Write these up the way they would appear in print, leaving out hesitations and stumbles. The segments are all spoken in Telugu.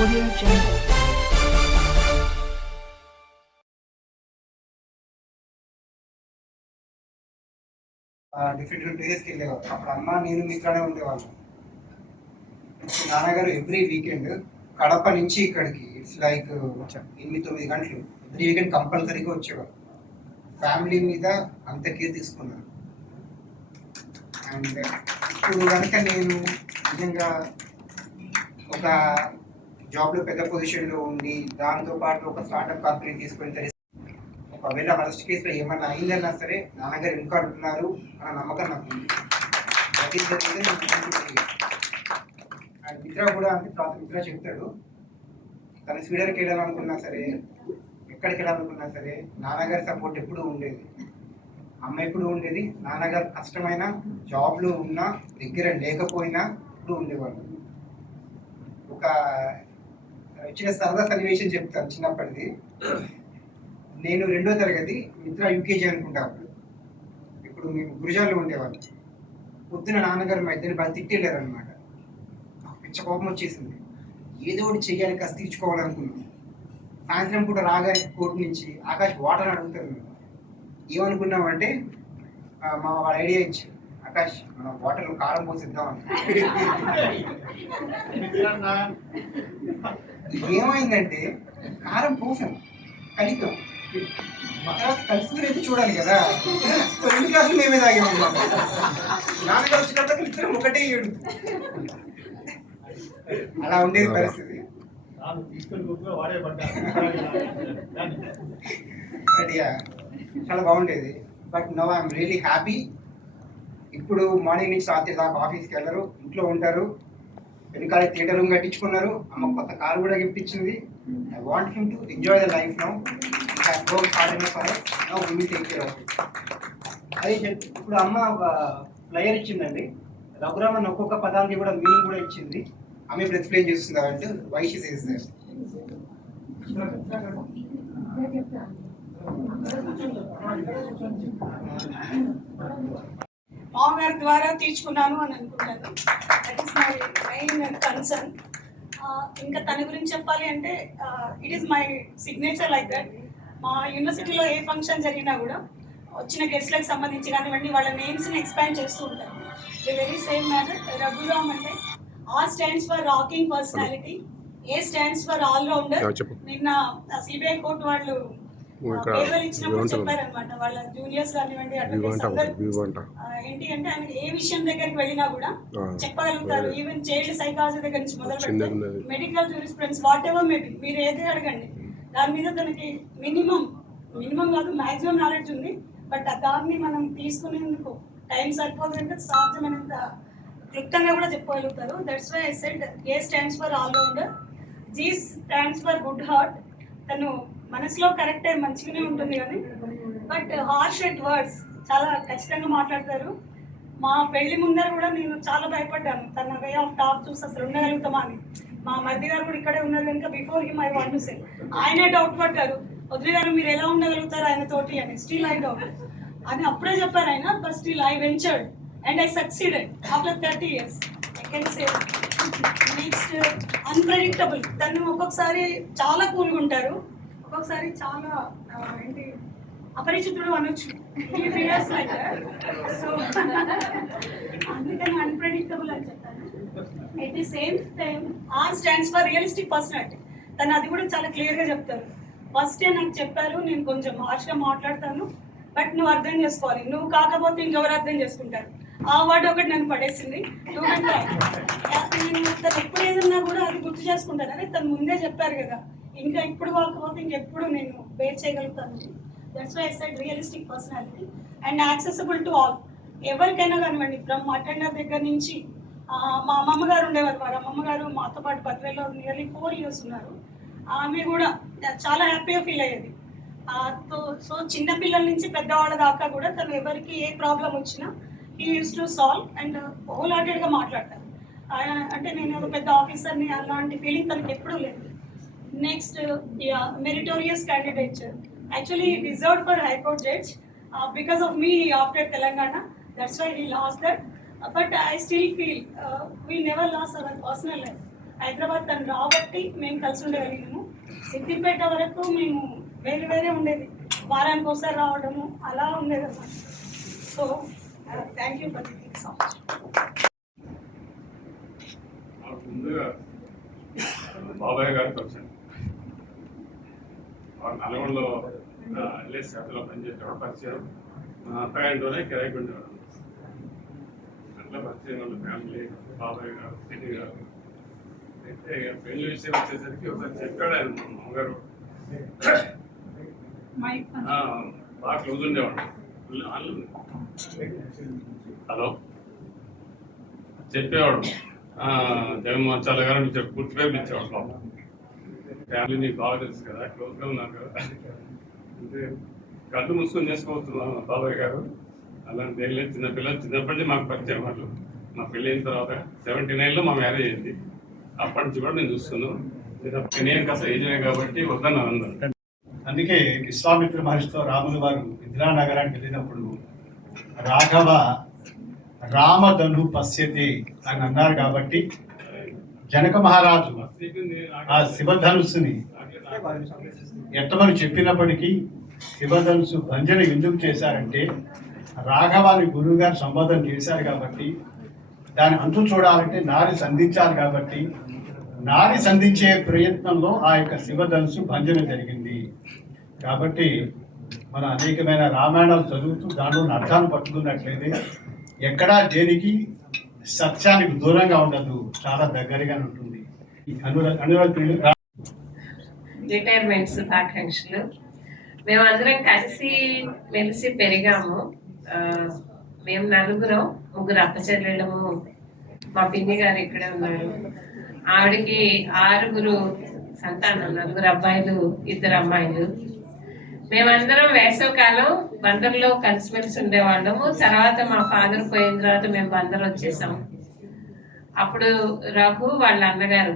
Audio Jungle. డిఫరెంట్ ప్లేసెస్కి వెళ్ళేవారు. అప్పుడు అమ్మ నేను మీతోనే ఉండేవాళ్ళం. నాన్నగారు ఎవ్రీ వీకెండ్ కడప నుంచి ఇక్కడికి ఇట్స్ లైక్ 8-9 గంటలు ఎవ్రీ వీకెండ్ కంపల్సరీగా వచ్చేవారు. ఫ్యామిలీ మీద అంత కేర్ తీసుకున్నారు. అండ్ ఇప్పుడు కనుక నేను నిజంగా ఒక జాబ్లో పెద్ద పొజిషన్లో ఉండి దాంతోపాటు ఒక స్టార్ట్అప్ కంపెనీ తీసుకొని ఒకవేళ ఫస్ట్ కేసులో ఏమన్నా అయిందన్నా సరే నాన్నగారు ఇంకా ఉంటున్నారు అన్న నమ్మకం నాకు ఉంది. అండ్ మిత్ర కూడా అంతే. తర్వాత మిత్ర చెప్తాడు తను స్వీడన్కి వెళ్ళాలనుకున్నా సరే ఎక్కడికి వెళ్ళాలనుకున్నా సరే నాన్నగారి సపోర్ట్ ఎప్పుడు ఉండేది, అమ్మ ఎప్పుడు ఉండేది. నాన్నగారు కష్టమైన జాబ్లో ఉన్నా దగ్గర లేకపోయినా ఎప్పుడు ఉండేవాళ్ళు. ఒక చిన్న సరదా సన్నివేశం చెప్తాను చిన్నప్పటిది. నేను 2వ తరగతి, మిత్ర యూకేజీ అనుకుంటా. ఇప్పుడు మేము గురుజాల్లో ఉండేవాళ్ళం. పొద్దున నాన్నగారు మా ఇద్దరిని బాగా తిట్టేళ్ళారు అనమాట. పిచ్చ కోపం వచ్చేసింది. ఏదో ఒకటి చెయ్యాలి, కాస్త తీర్చుకోవాలనుకున్నాను. సాయంత్రం పూట రాగానే కోర్టు నుంచి ఆకాష్ వాటర్ అడుగుతారు. ఏమనుకున్నామంటే మా వాడు ఐడియా ఇచ్చారు, ఆకాష్ మనం వాటర్లో కారం పోసిద్దాం అని. ఏమైందంటే కారం పోసాం, కలిపాం. తర్వాత కలిసి చూడాలి కదా. 2 క్లాసులు మేమే తాగామన్నమాట. నాన్నగారు వచ్చినప్పుడు ఇద్దరం ఒకటే ఏడు. అలా ఉండేది పరిస్థితి. చాలా బాగుండేది. But now I'm really happy. ఇప్పుడు మార్నింగ్ నుంచి రాత్రి దాకా ఆఫీస్కి వెళ్ళరు, ఇంట్లో ఉంటారు. వెనకాల థియేటర్ రూమ్ కట్టించుకున్నారు. అమ్మ కొత్త కారు కూడా గిఫ్ట్ ఇచ్చింది. I want him to enjoy the life now. అదే ఇప్పుడు అమ్మ ఒక ఫ్లయర్ ఇచ్చిందండి. రఘురామన్ ఒక్కొక్క పదానికి కూడా మీనింగ్ కూడా ఇచ్చింది. ఆమె ఇప్పుడు ఎక్స్ప్లెయిన్ చేస్తుంది అంటే వై షీ సేస్ దట్. మామగారి ద్వారా తీర్చుకున్నాను అని అనుకుంటాను. That is my main concern. ఇంకా తన గురించి చెప్పాలి అంటే it is my signature like that. మా యూనివర్సిటీలో ఏ ఫంక్షన్ జరిగినా కూడా వచ్చిన గెస్ట్లకు సంబంధించి కానివ్వండి వాళ్ళ నేమ్స్ని ఎక్స్పాండ్ చేస్తూ ఉంటారు. The very same matter. Raghuram అంటే R stands for rocking personality, A stands for allrounder. నిన్న సిబిఐ కోర్టు వాళ్ళు పేర్లు ఇచ్చినప్పుడు చెప్పారనమాట. వాళ్ళ జూనియర్స్ కానివ్వండి ఏంటి అంటే ఆయన ఏ విషయం దగ్గరికి వెళ్ళినా కూడా చెప్పగలుగుతారు. ఈవెన్ చైల్డ్ సైకాలజీ దగ్గర నుంచి మొదలు పెడితే medical jurisprudence what ever maybe మీరు ఏది అడగండి దాని మీద తనకి మినిమం కాదు మ్యాక్సిమం నాలెడ్జ్ ఉంది. బట్ దాన్ని మనం తీసుకునేందుకు టైం సరిపోదు అంటే సాధ్యమైనంత క్లుప్తంగా కూడా చెప్పగలుగుతారు. That's why I said A stands for all-rounder, G stands for good heart. తను మనసులో కరెక్టే, మంచిగానే ఉంటుంది కానీ బట్ హార్ష్ ఎట్ వర్డ్స్ చాలా ఖచ్చితంగా మాట్లాడతారు. మా పెళ్లి ముందర కూడా నేను చాలా భయపడ్డాను తన వే ఆఫ్ టాక్ చూసి అసలు ఉండగలుగుతామా అని. మా మధ్య గారు కూడా ఇక్కడే ఉన్నారు కనుక before him I want to say ఆయనే డౌట్ పడ్డారు, వదిలి గారు మీరు ఎలా ఉండగలుగుతారు ఆయన తోటి అని. స్టిల్ ఐ డౌట్ అని అప్పుడే చెప్పారు ఆయన. But still I ventured and I succeeded after 30 years. I can say next unpredictable. తను ఒక్కొక్కసారి చాలా కూల్గా ఉంటారు, ఒక్కొక్కసారి చాలా ఏంటి అపరిచితుడు అనొచ్చు. సో అందుకని అన్ప్రెడిక్టబుల్ అని చెప్తాను. At the same time are stands for realistic personality. తను అది కూడా చాలా క్లియర్గా చెప్తారు. ఫస్టే నాకు చెప్పారు నేను కొంచెం హార్ష్గా మాట్లాడతాను బట్ నువ్వు అర్థం చేసుకోవాలి, నువ్వు కాకపోతే ఇంకెవరు అర్థం చేసుకుంటారు. ఆ వర్డ్ ఒకటి నన్ను పడేసింది. నేను తను ఎప్పుడు ఏదన్నా కూడా అది గుర్తు చేసుకుంటాను. అదే తను ముందే చెప్పారు కదా, ఇంకా ఇప్పుడు కాకపోతే ఇంకెప్పుడు నేను బేర్ చేయగలుగుతాను. That's why I said realistic personality and accessible to all. ఎవరికైనా కానివ్వండి, ఫ్రమ్ అటెండర్ దగ్గర నుంచి. మా అమ్మమ్మ గారు ఉండేవారు, వారు అమ్మమ్మ గారు మాతో పాటు బద్వేలో నియర్లీ 4 years ఉన్నారు. ఆమె కూడా చాలా హ్యాపీగా ఫీల్ అయ్యేది. సో చిన్నపిల్లల నుంచి పెద్దవాళ్ళ దాకా కూడా తను ఎవరికి ఏ ప్రాబ్లం వచ్చినా he use to solve and whole హార్టెడ్గా మాట్లాడతారు. అంటే నేను ఒక పెద్ద ఆఫీసర్ని అలాంటి ఫీలింగ్ తనకి ఎప్పుడూ లేదు. Next meritorious candidate. Actually, he deserved for High Court judge. Because of me, he opted Telangana. That's why he lost that. But I still feel we never lost our personal life. Hyderabad తను రాబట్టి మేము కలిసి ఉండగలిగాము. సిద్దిపేట వరకు మేము వేరే వేరే ఉండేది, వారానికి ఒకసారి రావడము అలా ఉండేది అన్నమాట. So thank you for this so much. ముందుగా బాబాయ్ గారికి వచ్చాను. నల్గొండలో ఎల్ఎస్ శాఖలో పనిచేసేవాడు, పరిచయం. మా అత్తగారింట్లోనే కిరాయికి ఉండేవాడు. అట్లా పరిచయం వాళ్ళ ఫ్యామిలీ, బాబాయ్ గారు, సిటీ గారు. అయితే పెళ్లి విషయం వచ్చేసరికి ఒకసారి చెప్పాడు ఆయన, మా మామగారు బాగా క్లోజ్ ఉండేవాడు. హలో చెప్పేవాడు, జగన్మోహన్ చాల గారు మీకు పూర్తి పేరు ఇచ్చేవాడు. బాబు ఫ్యామిలీ నీకు బాగా తెలుసు కదా, క్లోజ్గా ఉన్నారు కదా, అంటే కళ్ళు మూసుకొని చేసుకోవచ్చున్నాను బాబాయ్ గారు. అలాంటి ఏం లేదు, చిన్నపిల్లలు చిన్నప్పటి నుంచి మాకు పరిచయం వాళ్ళు. మా పెళ్ళి అయిన తర్వాత 79లో మా మ్యారేజ్ అయింది. అప్పటి నుంచి కూడా నేను చూస్తున్నాను. నేను కాస్త ఏజ్నే కాబట్టి వద్దన్నాను అందరూ. అందుకే విశ్వామిత్ర మహర్షితో రాములు వారు ఇందిరానగరానికి వెళ్ళినప్పుడు రాఘవ రామధను పశ్యతి అని అన్నారు. కాబట్టి జనక మహారాజు ఆ శివధనుస్సుని ఎత్తమని చెప్పినప్పటికీ శివధనుసు భంజన ఎందుకు చేశారంటే రాఘవాన్ని గురువు గారు సంబోధన చేశారు కాబట్టి, దాని అంతు చూడాలంటే నారి సంధించాలి కాబట్టి, నారి సంధించే ప్రయత్నంలో ఆ యొక్క శివధనుసు భంజన జరిగింది. కాబట్టి మన అనేకమైన రామాయణాలు చదువుతూ దానిలో అర్థాన్ని పట్టుకున్నట్లయితే ఎక్కడా దేనికి సత్యానికి దూరంగా ఉండదు, చాలా దగ్గరగా ఉంటుంది. రిటైర్మెంట్ శుభాకాంక్షలు. మేమందరం కలిసి మెలిసి పెరిగాము. మేము నలుగురం, ముగ్గురు అప్పచెల్లెళ్ళము. మా పిన్ని గారు ఇక్కడే ఉన్నారు. ఆవిడకి 6 సంతానం, 4 అబ్బాయిలు, 2 అమ్మాయిలు. మేమందరం వేసవకాలం బందర్లో కలిసిమెలిసి ఉండేవాళ్ళము. తర్వాత మా ఫాదర్ పోయిన తర్వాత మేము బందర్ వచ్చేసాము. అప్పుడు రఘు వాళ్ళ అన్నగారు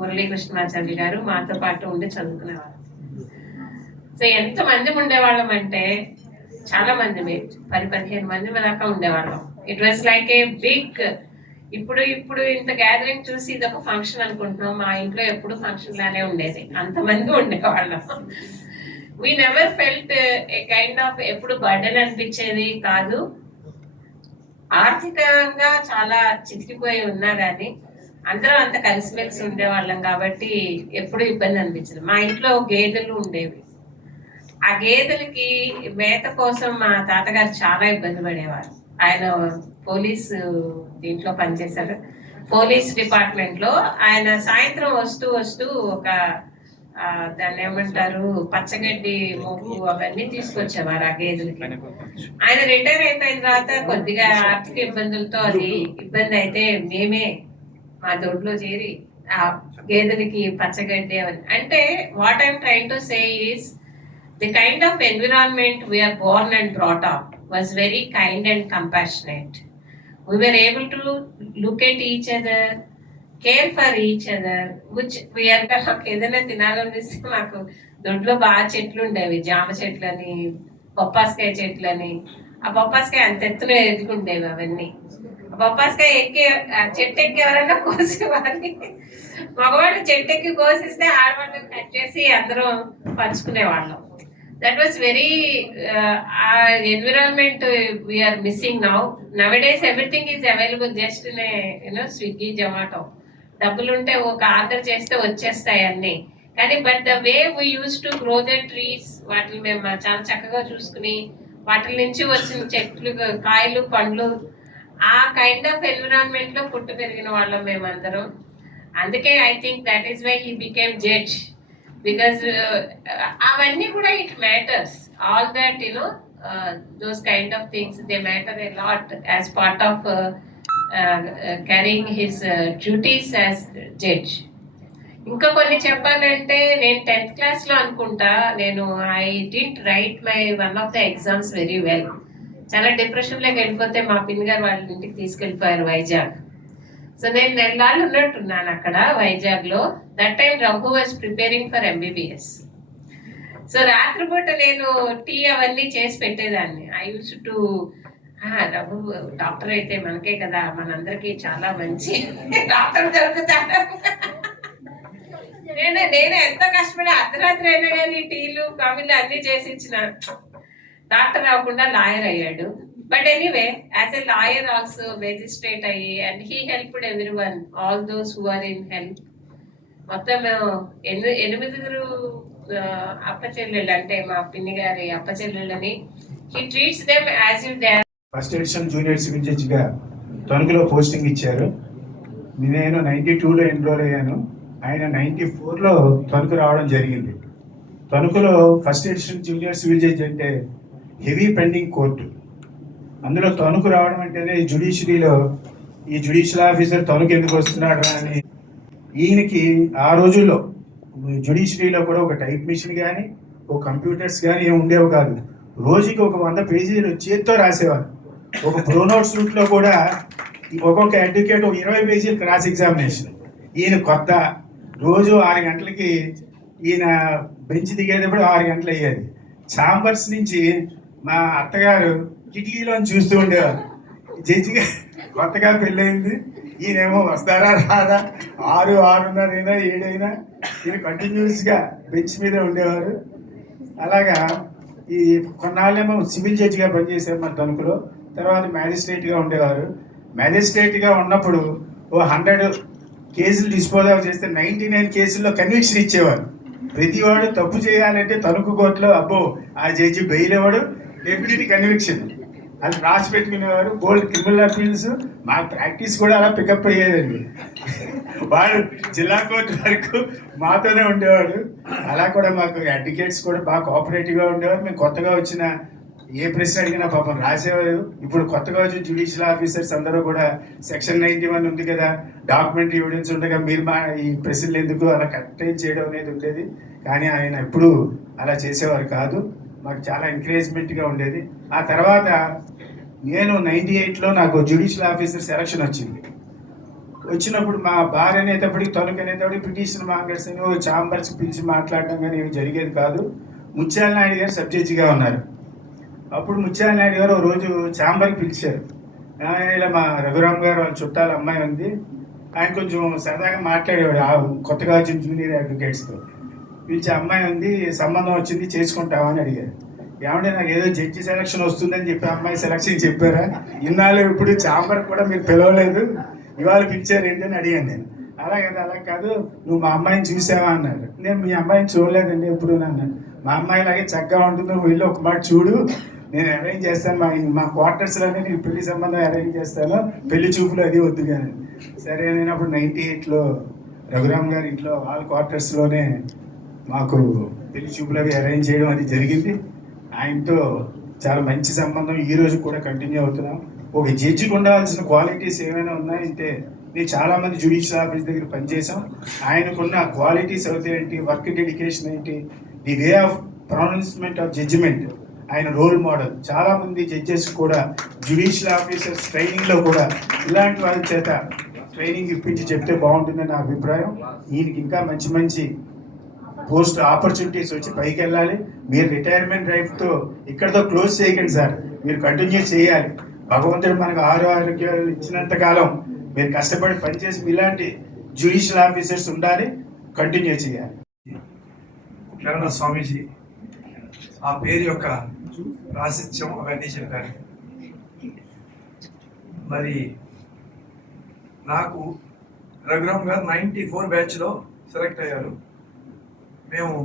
మురళీకృష్ణాచార్య గారు మాతో పాటు ఉండి చదువుకునేవాళ్ళం. సో ఎంతమంది ఉండేవాళ్ళం అంటే చాలా మంది, మేము 10-15 మంది దాకా ఉండేవాళ్ళం. It was like a big, ఇప్పుడు ఇంత గ్యాదరింగ్ చూసి ఇది ఒక ఫంక్షన్ అనుకుంటున్నాం. మా ఇంట్లో ఎప్పుడు ఫంక్షన్ లానే ఉండేది, అంతమంది ఉండేవాళ్ళం. We never felt A kind of ఎప్పుడు బర్డెన్ అనిపించేది కాదు. ఆర్థికంగా చాలా చితికిపోయి ఉన్నా కానీ అందరం అంత కలిసిమెలిసి ఉండేవాళ్ళం కాబట్టి ఎప్పుడు ఇబ్బంది అనిపించదు. మా ఇంట్లో గేదెలు ఉండేవి. ఆ గేదెలకి మేత కోసం మా తాతగారు చాలా ఇబ్బంది పడేవారు. ఆయన పోలీసు దీంట్లో పనిచేశారు, పోలీస్ డిపార్ట్మెంట్ లో. ఆయన సాయంత్రం వస్తూ ఒక దాన్ని ఏమంటారు, పచ్చగడ్డి మొగ్గు అవన్నీ తీసుకొచ్చేవారు ఆ గేదెలకి. ఆయన రిటైర్ అయిపోయిన తర్వాత కొద్దిగా ఆర్థిక ఇబ్బందులతో అది ఇబ్బంది అయితే మేమే మా దొడ్లో చేరి ఆ గేదెలకి పచ్చగడ్డి అవన్నీ. అంటే what I'm trying to say is the kind of environment we are born and brought up was very kind and compassionate. We were able to look at each other, care for each other, which we are నాకు ఏదైనా తినాలనిపిస్తే మాకు దొడ్లో బాగా చెట్లు ఉండేవి, జామ చెట్లని, బొప్పాస్కాయ చెట్లని. ఆ బొప్పాస్కాయ అంత ఎత్తున ఎదుగుండేవి అవన్నీ. ఆ బొప్పాస్కాయ చెట్టు ఎక్కి ఎవరైనా కోసేవాళ్ళని, మగవాళ్ళు చెట్టు ఎక్కి కోసిస్తే ఆడవాళ్ళు కట్ చేసి అందరం పంచుకునేవాళ్ళం. That was very environment we are missing now. Nowadays everything is available just in a Swiggy, Zomato. డబ్బులు ఉంటే ఒక ఆర్డర్ చేస్తే వచ్చేస్తాయి అన్నీ. కానీ but the way we use to grow the trees, వాటిని మేము చాలా చక్కగా చూసుకుని వాటి నుంచి వచ్చిన చెట్లు, కాయలు, పండ్లు, ఆ కైండ్ ఆఫ్ ఎన్విరాన్మెంట్ లో పుట్టి పెరిగిన వాళ్ళం మేమందరం. అందుకే I think that is why he became judge. Because అవన్నీ కూడా it matters, all that those kind of things, they matter a lot as part of carrying his duties as judge. ఇంకా కొన్ని చెప్పాలంటే నేను 10th class లో అనుకుంటా, నేను I didn't right my one of the exams very well. చాలా డిప్రెషన్ లోకి వెళ్ళిపోతే మా పిన్ గారు వాళ్ళ ఇంటికి తీసుకెళ్ళిపోయారు వైజాగ్. సో నేను నెలలు ఉన్నట్టున్నాను అక్కడ వైజాగ్ లో. That time Raghu was preparing for MBBS. So రాత్రిపూట నేను టీ అవన్నీ చేసి పెట్టేదాన్ని. I use to Raghu doctor అయితే మనకే కదా, మనందరికి చాలా మంచి డాక్టర్ దొరుకుతాడు. నేను ఎంతో కష్టపడి అర్ధరాత్రి అయినా కానీ టీలు కాఫీలు అన్ని చేసి ఇచ్చిన. డాక్టర్ అవ్వకుండా లాయర్ అయ్యాడు. But anyway, as a lawyer also magistrate అయ్యి, and he helped every one, all those who are in help. మొత్తం 8 అప్ప చెల్లెళ్ళు, అంటే మా పిన్ని గారి అప్ప చెల్లెళ్ళని he treats them as if they. First edition junior civil జడ్జిగా తణుకులో పోస్టింగ్ ఇచ్చారు. నేను 92లో ఎన్రోల్ అయ్యాను. ఆయన 94లో తణుకు రావడం జరిగింది. తణుకులో first edition junior civil judge అంటే హెవీ పెండింగ్ కోర్టు. అందులో తణుకు రావడం అంటేనే జ్యుడిషియరీలో ఈ జ్యుడిషియల్ ఆఫీసర్ తణుకు ఎందుకు వస్తున్నాడు అని. ఈయనకి ఆ రోజుల్లో జ్యుడిషియరీలో కూడా ఒక టైప్ మిషన్ కానీ ఒక కంప్యూటర్స్ కానీ ఏమి ఉండేవి కాదు. రోజుకి ఒక 100 పేజీలు చేత్తో రాసేవారు. ఒక ప్రోనోట్స్ రూట్లో కూడా ఒక్కొక్క అడ్వకేట్ ఒక 20 పేజీలు క్రాస్ ఎగ్జామినేషన్. ఈయన కొత్త. రోజు 6 గంటలకి ఈయన బెంచ్ దిగేటప్పుడు 6 గంటలు అయ్యేది. ఛాంబర్స్ నుంచి మా అత్తగారు కిటికీలోని చూస్తూ ఉండేవారు. జడ్జిగా కొత్తగా పెళ్ళయింది, ఈయనేమో వస్తారా రాదా, 6, 6:30 అయినా 7 అయినా ఈయన కంటిన్యూస్గా బెంచ్ మీదే ఉండేవారు. అలాగా ఈ కొన్నాళ్ళేమో సివిల్ జడ్జిగా పనిచేశారు మన తణుకులో. తర్వాత మ్యాజిస్ట్రేట్గా ఉండేవారు. మ్యాజిస్ట్రేట్గా ఉన్నప్పుడు 100 కేసులు డిస్పోజ్ ఆఫ్ చేస్తే 99 కేసుల్లో కన్విక్షన్ ఇచ్చేవారు. ప్రతివాడు తప్పు చేయాలంటే తణుకు కోర్టులో అబ్బో ఆ జడ్జి బెయిల్ ఇవ్వడు, డెఫినెట్ కన్విక్షన్ అది రాసి పెట్టుకునేవారు. గోల్డ్ క్రిమినల్ అపీల్స్ మా ప్రాక్టీస్ కూడా అలా పికప్ అయ్యేదండి. వాడు జిల్లా కోర్టు వరకు మాతోనే ఉండేవాడు. అలా కూడా మాకు అడ్వకేట్స్ కూడా బాగా కోఆపరేటివ్గా ఉండేవారు. మేము కొత్తగా వచ్చిన ఏ ప్రశ్న అడిగినా పాపం రాసేవారు. ఇప్పుడు కొత్తగా వచ్చిన జ్యుడిషియల్ ఆఫీసర్స్ అందరూ కూడా సెక్షన్ 91 ఉంది కదా, డాక్యుమెంటరీ ఎవిడెన్స్ ఉండగా మీరు మా ఈ ప్రశ్నలు ఎందుకు అలా కరెక్ట్ చేయడం అనేది ఉండేది. కానీ ఆయన ఎప్పుడూ అలా చేసేవారు కాదు. మాకు చాలా ఎంకరేజ్మెంట్గా ఉండేది. ఆ తర్వాత నేను 98లో నాకు జ్యుడిషియల్ ఆఫీసర్ సెలక్షన్ వచ్చింది. వచ్చినప్పుడు మా బార్ అనేటప్పటికి తణుకు అనేటప్పటికి పిటిషన్ మాంగర్స్ అని ఛాంబర్స్ పిలిచి మాట్లాడడం కానీ ఏమి జరిగేది కాదు. ముత్యాల నాయుడు గారు సబ్ జడ్జిగా ఉన్నారు. అప్పుడు ముత్యాల నాయుడు గారు ఒక రోజు ఛాంబర్కి పిలిచారు. ఇలా మా రఘురామ్ గారు వాళ్ళ చుట్టాల అమ్మాయి ఉంది, ఆయన కొంచెం సరదాగా మాట్లాడేవాడు ఆ కొత్తగా వచ్చిన జూనియర్ అడ్వకేట్స్తో. పిలిచి అమ్మాయి ఉంది, సంబంధం వచ్చింది, చేసుకుంటావా అని అడిగారు. ఏమంటే నాకు ఏదో జడ్జి సెలక్షన్ వస్తుందని చెప్పి అమ్మాయి సెలక్షన్ చెప్పారా, ఇన్నాళ్ళు ఇప్పుడు ఛాంబర్ కూడా మీరు పిలవలేదు, ఇవాళ పిలిచారు ఏంటని అడిగాను నేను. అలా కాదు నువ్వు మా అమ్మాయిని చూసావా అన్నారు. నేను మీ అమ్మాయిని చూడలేదండి ఎప్పుడు అన్నాను. మా అమ్మాయి లాగే చక్కగా ఉంటుంది, నువ్వు వెళ్ళి ఒక మాట చూడు, నేను అరేంజ్ చేస్తాను, మా క్వార్టర్స్లోనే నీకు పెళ్లి సంబంధం అరేంజ్ చేస్తాను, పెళ్లి చూపులు అది వద్దు కానీ. సరే నేను అప్పుడు 98లో రఘురామ్ గారి ఇంట్లో వాళ్ళ క్వార్టర్స్లోనే మాకు పెళ్లి చూపులు అవి అరేంజ్ చేయడం అది జరిగింది. ఆయనతో చాలా మంచి సంబంధం ఈ రోజు కూడా కంటిన్యూ అవుతున్నాం. ఒక జడ్జికి ఉండాల్సిన క్వాలిటీస్ ఏమైనా ఉన్నాయంటే, నేను చాలామంది జ్యుడిషియల్ ఆఫీస్ దగ్గర పనిచేసాం. ఆయనకున్న క్వాలిటీస్ అవుతాయేంటి, వర్క్ డెడికేషన్ ఏంటి, the way of pronouncement of judgement, ఆయన రోల్ మోడల్. చాలామంది జడ్జెస్ కూడా జ్యుడిషియల్ ఆఫీసర్స్ ట్రైనింగ్లో కూడా ఇలాంటి వాళ్ళ చేత ట్రైనింగ్ ఇప్పించి చెప్తే బాగుంటుందని నా అభిప్రాయం. ఈయనకి ఇంకా మంచి మంచి పోస్ట్ ఆపర్చునిటీస్ వచ్చి పైకి వెళ్ళాలి. మీరు రిటైర్మెంట్ డ్రైవ్తో ఇక్కడతో క్లోజ్ చేయకండి సార్, మీరు కంటిన్యూ చేయాలి. భగవంతుడు మనకు ఆరోగ్యాలు ఇచ్చినంత కాలం మీరు కష్టపడి పనిచేసి ఇలాంటి జ్యుడిషియల్ ఆఫీసర్స్ ఉండాలి, కంటిన్యూ చేయాలి. కిరణ స్వామీజీ ఆ పేరు యొక్క ప్రాశస్త్యం అవన్నీ చెప్పారు. మరి నాకు రఘురామ్ గారు 94 బ్యాచ్లో సెలెక్ట్ అయ్యారు. మేము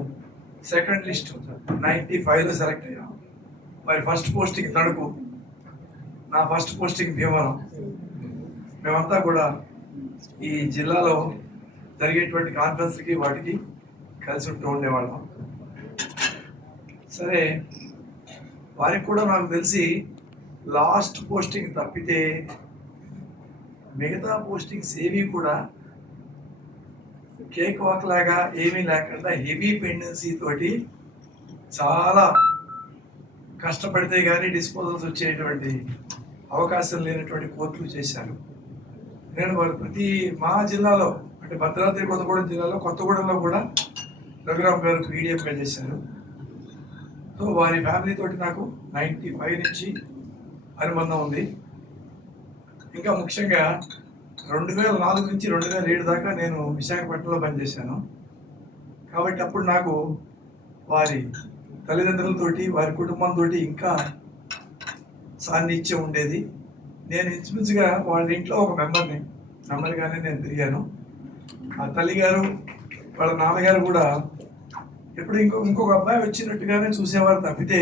సెకండ్ లిస్ట్ 95లో సెలెక్ట్ అయ్యాము. మరి ఫస్ట్ పోస్టింగ్ తణుకు, నా ఫస్ట్ పోస్టింగ్ భీమవరం. మేమంతా కూడా ఈ జిల్లాలో జరిగేటువంటి కాన్ఫరెన్స్కి వాటికి కలిసి ఉంటూ ఉండేవాళ్ళం. సరే, వారికి కూడా నాకు తెలిసి లాస్ట్ పోస్టింగ్ తప్పితే మిగతా పోస్టింగ్స్ ఏవి కూడా కేక్ వాక్ లాగా ఏమీ లేకుండా హెవీ పెండెన్సీ తోటి చాలా కష్టపడితే కానీ డిస్పోజల్స్ వచ్చేటువంటి అవకాశం లేనటువంటి కోర్టులు చేశారు. నేను వారు ప్రతి మా జిల్లాలో అంటే భద్రాద్రి కొత్తగూడెం జిల్లాలో కొత్తగూడెంలో కూడా రఘురామ్ గారు పీడిఎఫ్గా చేశారు. సో వారి ఫ్యామిలీ తోటి నాకు 95 నుంచి అనుబంధం ఉంది. ఇంకా ముఖ్యంగా 2004 నుంచి 2007 దాకా నేను విశాఖపట్నంలో పనిచేశాను. కాబట్టి అప్పుడు నాకు వారి తల్లిదండ్రులతోటి వారి కుటుంబంతో ఇంకా సాన్నిధ్యం ఉండేది. నేను ఇంచుమించుగా వాళ్ళ ఇంట్లో ఒక మెంబర్గానే నేను తిరిగాను. ఆ తల్లిగారు వాళ్ళ నాన్నగారు కూడా ఎప్పుడు ఇంకొక అబ్బాయి వచ్చినట్టుగానే చూసేవారు తప్పితే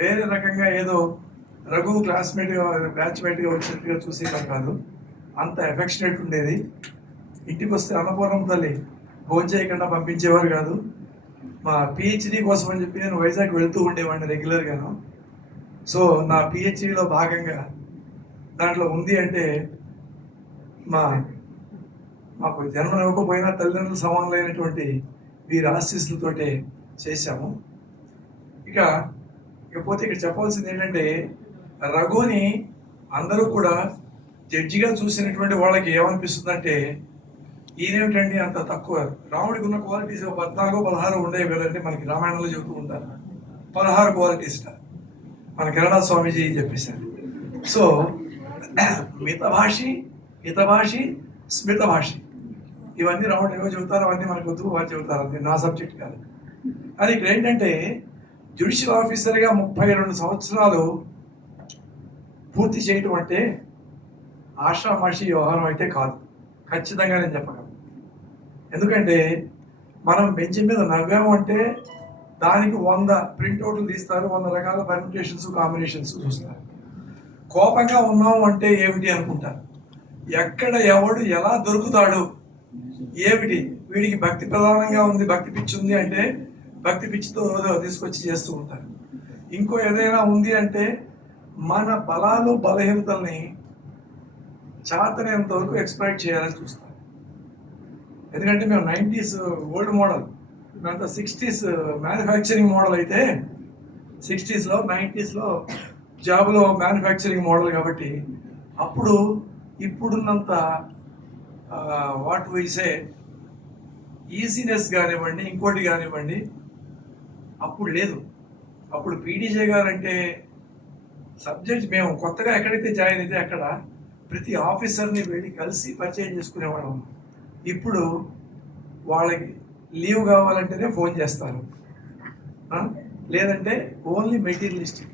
వేరే రకంగా ఏదో రఘు క్లాస్మేట్గా బ్యాచ్మేట్గా వచ్చినట్టుగా చూసేవారు కాదు. అంత ఎఫెక్షనేట్ ఉండేది. ఇంటికి వస్తే అన్నపూర్ణం తల్లి భోజనం చేయకుండా పంపించేవారు కాదు. మా పిహెచ్డి కోసం అని చెప్పి నేను వైజాగ్ వెళ్తూ ఉండేవాడిని రెగ్యులర్గాను. సో నా పిహెచ్డిలో భాగంగా దాంట్లో ఉంది అంటే మాకు జన్మనివ్వకపోయినా తల్లిదండ్రులు సమానులైనటువంటి వీరి ఆశీస్సులతోటే చేశాము. ఇకపోతే ఇక్కడ చెప్పాల్సింది ఏంటంటే రఘుని అందరూ కూడా జడ్జిగా చూసినటువంటి వాళ్ళకి ఏమనిపిస్తుందంటే ఈయనేమిటండి అంత తక్కువ, రాముడికి ఉన్న క్వాలిటీస్ 14-16 ఉండేవి కదండి, మనకి రామాయణంలో చెబుతూ ఉంటారు 16 క్వాలిటీస్ మన కిరణా స్వామీజీ చెప్పేశారు. సో మితభాషి, హితభాషి, స్మితభాషి ఇవన్నీ రాముడు ఏవో చెబుతారు, అవన్నీ మనకు వద్దు వాళ్ళు చెబుతారు, అది నా సబ్జెక్ట్ కాదు. అది ఇక్కడ ఏంటంటే జ్యుడిషియల్ ఆఫీసర్గా 32 సంవత్సరాలు పూర్తి చేయటం అంటే ఆషామాషి వ్యవహారం అయితే కాదు, ఖచ్చితంగా నేను చెప్పగలను. ఎందుకంటే మనం బెంచ్ మీద నవ్వాము అంటే దానికి 100 ప్రింట్అవుట్లు తీస్తారు, 100 రకాల పర్మిటేషన్స్ కాంబినేషన్స్ చూస్తారు. కోపంగా ఉన్నాము అంటే ఏమిటి అనుకుంటారు, ఎక్కడ ఎవడు ఎలా దొరుకుతాడు, ఏమిటి వీడికి భక్తి ప్రధానంగా ఉంది, భక్తి పిచ్చి ఉంది అంటే భక్తి పిచ్చితో తీసుకొచ్చి చేస్తూ ఉంటారు. ఇంకో ఏదైనా ఉంది అంటే మన బలాలు బలహీనతల్ని చాతనేంత వరకు ఎక్స్ప్లాయిట్ చేయాలని చూస్తాం. ఎందుకంటే మేము 90s ఓల్డ్ మోడల్, మేమంతా 60s మ్యానుఫ్యాక్చరింగ్ మోడల్ అయితే 60sలో 90sలో జాబ్లో మ్యానుఫ్యాక్చరింగ్ మోడల్ కాబట్టి అప్పుడు ఇప్పుడున్నంత వాట్ వీసే ఈజీనెస్ కానివ్వండి ఇంకోటి కానివ్వండి అప్పుడు లేదు. అప్పుడు పీడీజే గారు అంటే సబ్జెక్ట్ మేము కొత్తగా ఎక్కడైతే జాయిన్ అయితే అక్కడ ప్రతి ఆఫీసర్ని వెళ్ళి కలిసి పరిచయం చేసుకునేవాళ్ళం. ఇప్పుడు వాళ్ళకి లీవ్ కావాలంటేనే ఫోన్ చేస్తారు, లేదంటే only materialistic.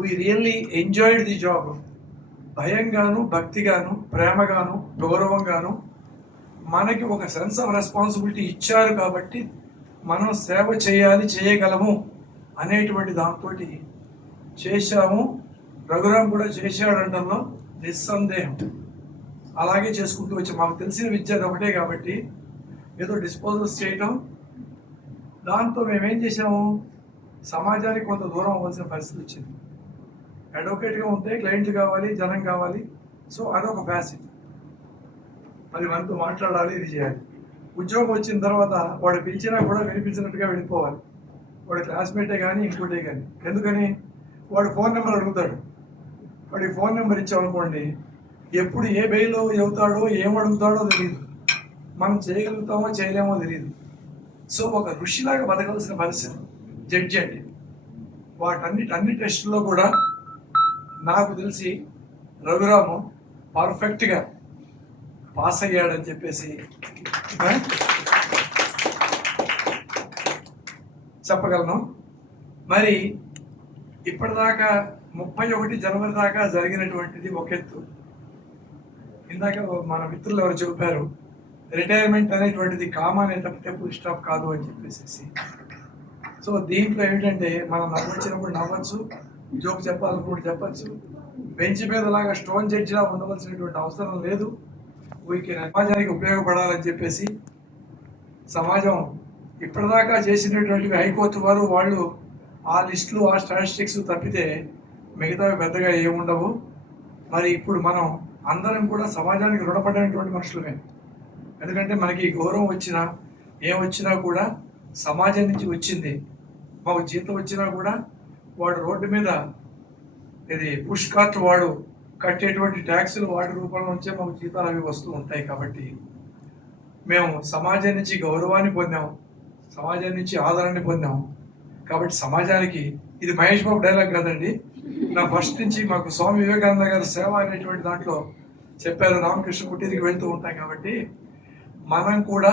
We really enjoyed the job. భయంగాను, భక్తిగాను, ప్రేమగాను, గౌరవంగాను మనకి ఒక సెన్స్ ఆఫ్ రెస్పాన్సిబిలిటీ ఇచ్చారు కాబట్టి మనం సేవ చేయాలి, చేయగలము అనేటువంటి దాంతో చేశాము. రఘురామ్ కూడా చేశాడంటంలో నిస్సందేహం. అలాగే చేసుకుంటూ వచ్చాం. మాకు తెలిసిన విద్య ఒకటే కాబట్టి ఏదో డిస్పోజల్స్ చేయటం, దాంతో మేమేం చేసాము, సమాజానికి కొంత దూరం అవ్వాల్సిన పరిస్థితి వచ్చింది. అడ్వకేట్గా ఉంటే క్లయింట్లు కావాలి, జనం కావాలి. సో అదొక ఫ్యాసిటీ, మరి మనతో మాట్లాడాలి, ఇది చేయాలి. ఉద్యోగం వచ్చిన తర్వాత వాడు పిలిచినా కూడా వినిపించినట్టుగా వెళ్ళిపోవాలి. వాడు క్లాస్మేటే కానీ ఇంకోటే కానీ. ఎందుకని వాడు ఫోన్ నెంబర్ అడుగుతాడు. వాడి ఫోన్ నెంబర్ ఇచ్చామనుకోండి, ఎప్పుడు ఏ బెయిల్లో చెబుతాడో ఏం అడుగుతాడో తెలియదు, మనం చేయగలుగుతామో చేయలేమో తెలియదు. సో ఒక ఋషిలాగా బతకాల్సిన పరిస్థితి జడ్జి అంటే. అన్ని టెస్టుల్లో కూడా నాకు తెలిసి రఘురాము పర్ఫెక్ట్గా పాస్ అయ్యాడని చెప్పేసి చెప్పగలను. మరి ఇప్పటిదాకా 31 జనవరి దాకా జరిగినటువంటిది ఒక ఎత్తు. ఇందాక మన మిత్రులు ఎవరు చెప్పారు, రిటైర్మెంట్ అనేటువంటిది కామనే తప్పితే ఫుల్ స్టాప్ కాదు అని చెప్పేసి. సో దీంట్లో ఏమిటంటే మనం నవ్వొచ్చినప్పుడు నవ్వచ్చు, జోక్ చెప్పాలనుకుంటే చెప్పచ్చు. బెంచ్ మీద లాగా స్టోన్ జడ్జిలా ఉండవలసినటువంటి అవసరం లేదు. వీరికి సమాజానికి ఉపయోగపడాలని చెప్పేసి సమాజం ఇప్పటిదాకా చేసినటువంటి హైకోర్టు వారు వాళ్ళు ఆ లిస్టులు ఆ స్టాటిస్టిక్స్ తప్పితే మిగతావి పెద్దగా ఏముండవు. మరి ఇప్పుడు మనం అందరం కూడా సమాజానికి రుణపడినటువంటి మనుషులమే. ఎందుకంటే మనకి గౌరవం వచ్చినా ఏమొచ్చినా కూడా సమాజం నుంచి వచ్చింది. మాకు జీతం వచ్చినా కూడా వాడు రోడ్డు మీద ఇది పుష్ కార్ట్ వాడు కట్టేటువంటి ట్యాక్సులు వాటి రూపంలో నుంచే మాకు జీతాలు అవి వస్తూ ఉంటాయి. కాబట్టి మేము సమాజం నుంచి గౌరవాన్ని పొందాం, సమాజం నుంచి ఆదరణని పొందాం. కాబట్టి సమాజానికి ఇది మహేష్ బాబు డైలాగ్ కాదండి, నా ఫస్ట్ నుంచి మాకు స్వామి వివేకానంద గారి సేవ అనేటువంటి దాంట్లో చెప్పారు. రామకృష్ణ పుట్టినకి వెళ్తూ ఉంటాం కాబట్టి మనం కూడా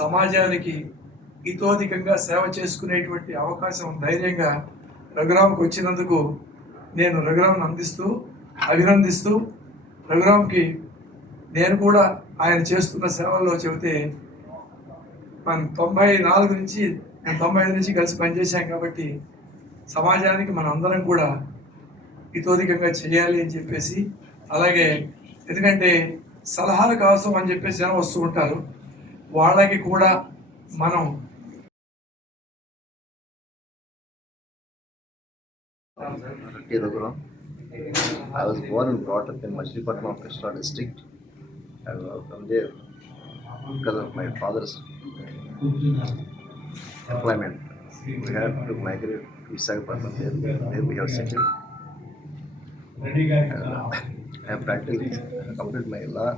సమాజానికి ఇతోధికంగా సేవ చేసుకునేటువంటి అవకాశం ధైర్యంగా రఘురామ్కి వచ్చినందుకు నేను రఘురామ్ని అభినందిస్తూ రఘురామ్కి నేను కూడా ఆయన చేస్తున్న సేవల్లో చెబితే మనం 94 నుంచి 95 నుంచి కలిసి పనిచేశాం కాబట్టి సమాజానికి మన అందరం కూడా ఇతోధికంగా చేయాలి అని చెప్పేసి, అలాగే ఎందుకంటే సలహాల కోసం అని చెప్పేసి జనం వస్తూ ఉంటారు, వాళ్ళకి కూడా మనం K. Raghuram. I was born and brought up in Machilipatnam of Krishna district. And from there, because of my father's employment, we had to migrate to Visakhapatnam. There we have settled. I have practiced, completed my law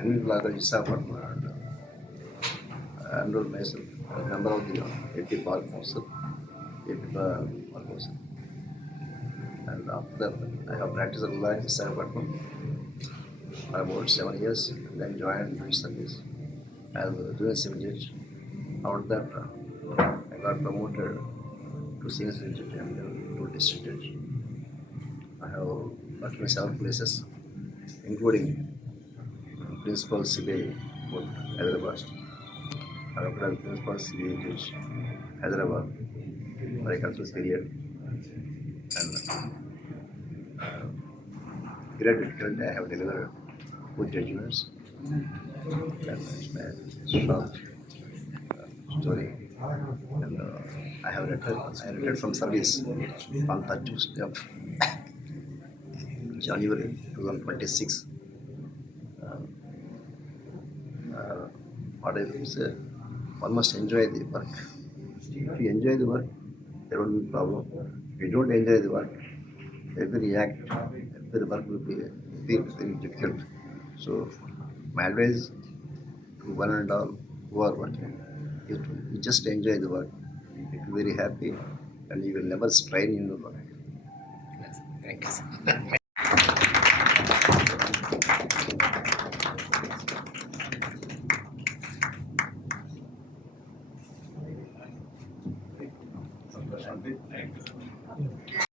and law at Visakhapatnam. I enrolled myself as a member of the AP Bar Council. And after that, I have practiced law in Visakhapatnam for about 7 years, and then joined police service as a junior civil judge. After that, I got promoted to senior civil judge and then to district judge. I have worked in several places, including principal CBI court, Hyderabad. I worked as principal CBI judge, Hyderabad, for a considerable period. And currently I have delivered good judgments. And it's my short story. And I retired from service on 30th of January 2026. What I will say, one must enjoy the work. If you enjoy the work, there won't be problem. If you don't enjoy the work, every act, every work will be very difficult. So my advice to one and all who are working is to just enjoy the work. You will be very happy and you will never strain in the work. Thank you.